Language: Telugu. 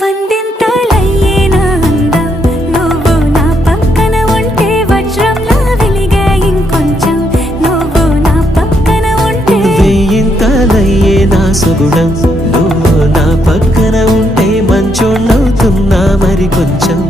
వందింతలయ్యేనా అందం నువ్వు నా పక్కన ఉంటే వజ్రంలా వెలిగే ఇంకొంచెం నువ్వు నా పక్కన ఉంటే వెయ్యింతలయ్యేనా సుగుణం నువ్వు నా పక్కన ఉంటే మంచోణ్ణవుతున్నా మరి కొంచెం